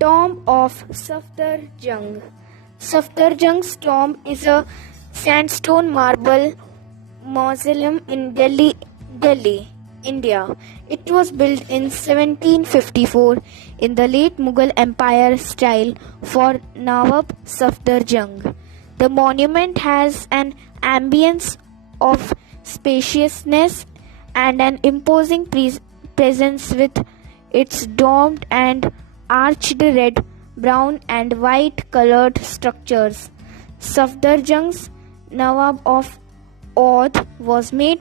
Tomb of Safdarjung. Safdarjung's tomb is a sandstone marble mausoleum in Delhi, India. It was built in 1754 in the late Mughal Empire style for Nawab Safdarjung. The monument has an ambience of spaciousness and an imposing presence with its domed and arched red, brown and white colored structures. Safdarjung's Nawab of Oudh was made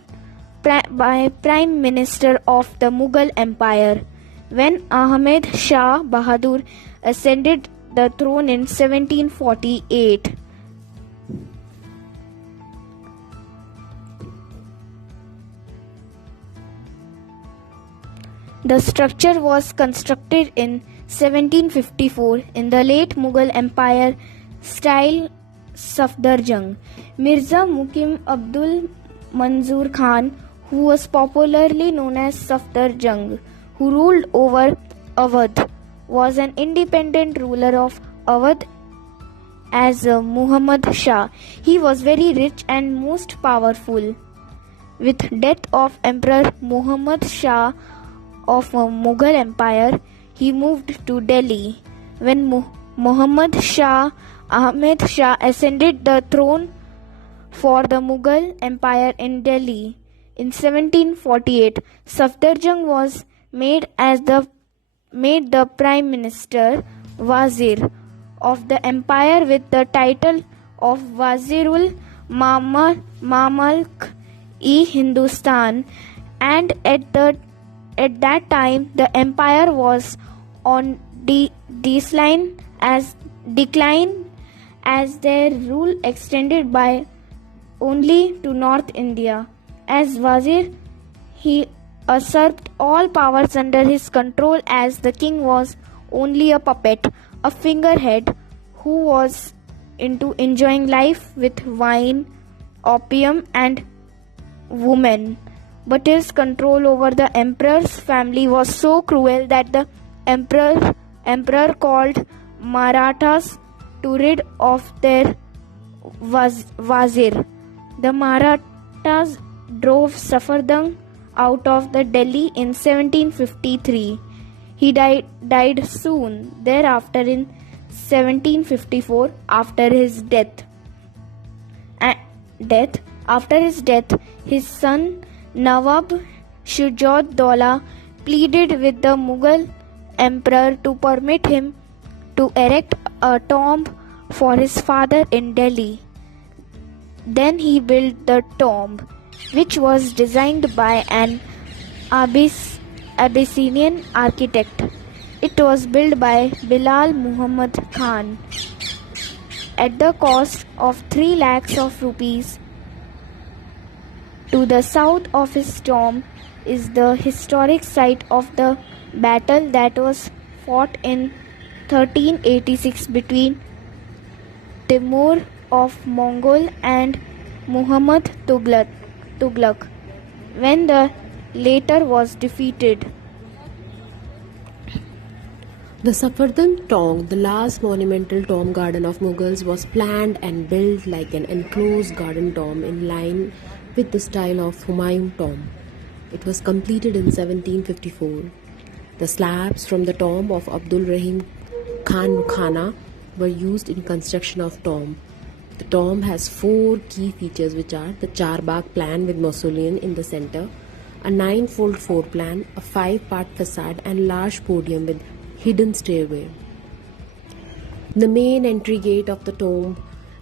by Prime Minister of the Mughal Empire when Ahmed Shah Bahadur ascended the throne in 1748. The structure was constructed in 1754 in the late Mughal Empire style. Safdarjung. Mirza Mukim Abdul Manzoor Khan, who was popularly known as Safdarjung, who ruled over Awadh, was an independent ruler of Awadh as Muhammad Shah. He was very rich and most powerful. With death of Emperor Muhammad Shah of Mughal Empire, he moved to Delhi. When Muhammad Shah Ahmed Shah ascended the throne for the Mughal Empire in Delhi in 1748, Safdarjung was made the Prime Minister Wazir of the empire with the title of Wazirul Mamlak-e-Hindustan, and at that time the empire was on decline as their rule extended by only to North India. As Wazir, he usurped all powers under his control, as the king was only a puppet, a figurehead who was into enjoying life with wine, opium and women. But his control over the emperor's family was so cruel that the emperor called Marathas to rid of their Wazir. The Marathas drove Safdarjung out of the Delhi in 1753. He died soon thereafter in 1754 after his death. After his death, his son Nawab Shuja-ud-Daulah pleaded with the Mughal emperor to permit him to erect a tomb for his father in Delhi. Then he built the tomb, which was designed by an Abyssinian architect. It was built by Bilal Muhammad Khan at the cost of 3 lakhs of rupees. To the south of his tomb is the historic site of the battle that was fought in 1386 between Timur of Mongol and Muhammad Tughlaq, when the latter was defeated. The Safdarjung tomb, the last monumental tomb garden of Mughals, was planned and built like an enclosed garden tomb in line with the style of Humayun tomb. It was completed in 1754. The slabs from the tomb of Abdul Rahim Khan Mukhana were used in construction of tomb. The tomb has 4 key features, which are the Charbagh plan with mausoleum in the center, a 9-fold floor plan, a 5-part facade and large podium with hidden stairway. The main entry gate of the tomb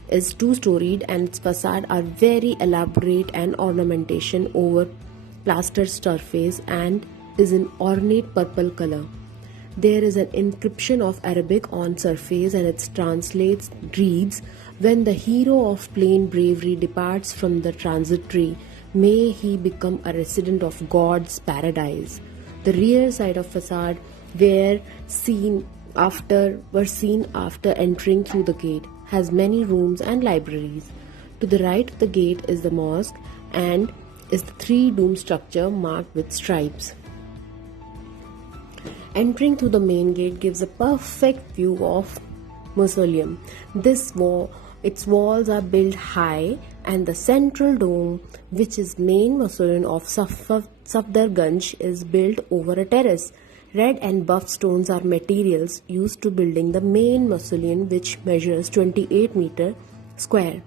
is 2-storied and its facade are very elaborate and ornamentation over plastered surface and is in ornate purple color. There is an inscription of Arabic on surface and it translates reads, "When the hero of plain bravery departs from the transitory, may he become a resident of God's paradise." The rear side of facade were seen after entering through the gate, has many rooms and libraries. To the right of the gate is the mosque and is the 3-dome structure marked with stripes. Entering through the main gate gives a perfect view of mausoleum. Its walls are built high, and the central dome, which is main mausoleum of Safdarganj, is built over a terrace. Red and buff stones are materials used to building the main mausoleum, which measures 28 meter square.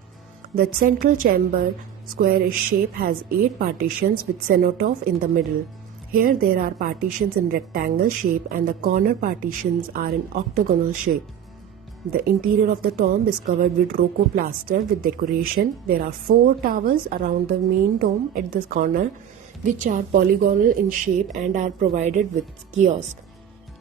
The central chamber, squarish shape, has 8 partitions with cenotaph in the middle. Here there are partitions in rectangle shape, and the corner partitions are in octagonal shape. The interior of the tomb is covered with rococo plaster with decoration. There are 4 towers around the main tomb at this corner, which are polygonal in shape and are provided with kiosk.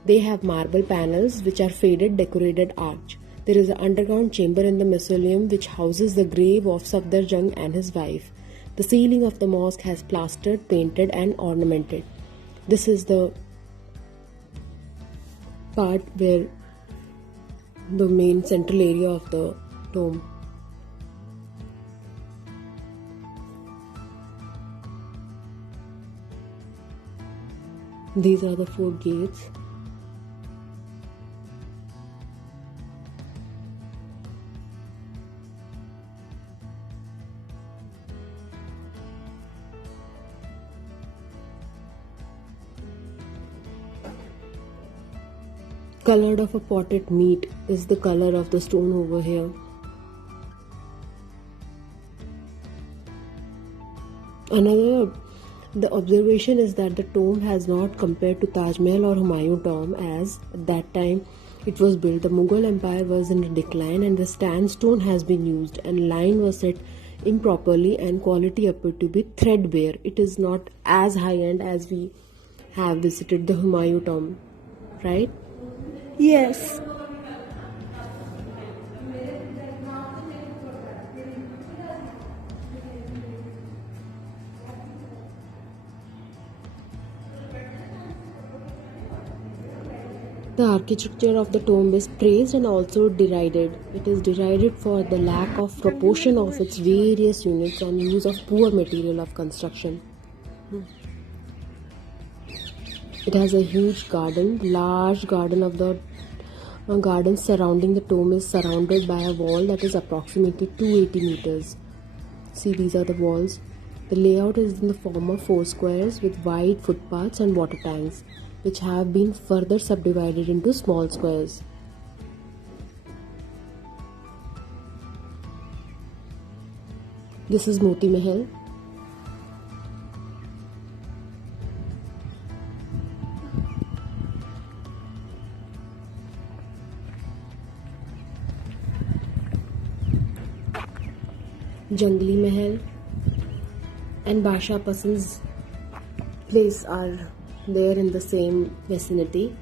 They have marble panels which are faded decorated arch. There is an underground chamber in the mausoleum which houses the grave of Safdarjung and his wife. The ceiling of the mosque has plastered, painted and ornamented. This is the part where the main central area of the tomb. These are the 4 gates. Colored of a potted meat is the color of the stone over here. The observation is that the tomb has not compared to Taj Mahal or Humayun tomb, as at that time it was built. The Mughal Empire was in decline and the sandstone has been used, and line was set improperly and quality appeared to be threadbare. It is not as high end as we have visited the Humayun tomb, right? Yes. The architecture of the tomb is praised and also derided. It is derided for the lack of proportion of its various units and use of poor material of construction. It has a huge garden. Large garden of the garden surrounding the tomb is surrounded by a wall that is approximately 280 meters. See, these are the walls. The layout is in the form of 4 squares with wide footpaths and water tanks, which have been further subdivided into small squares. This is Moti Mahal. Jangli Mahal and Basha Pasand's place are there in the same vicinity.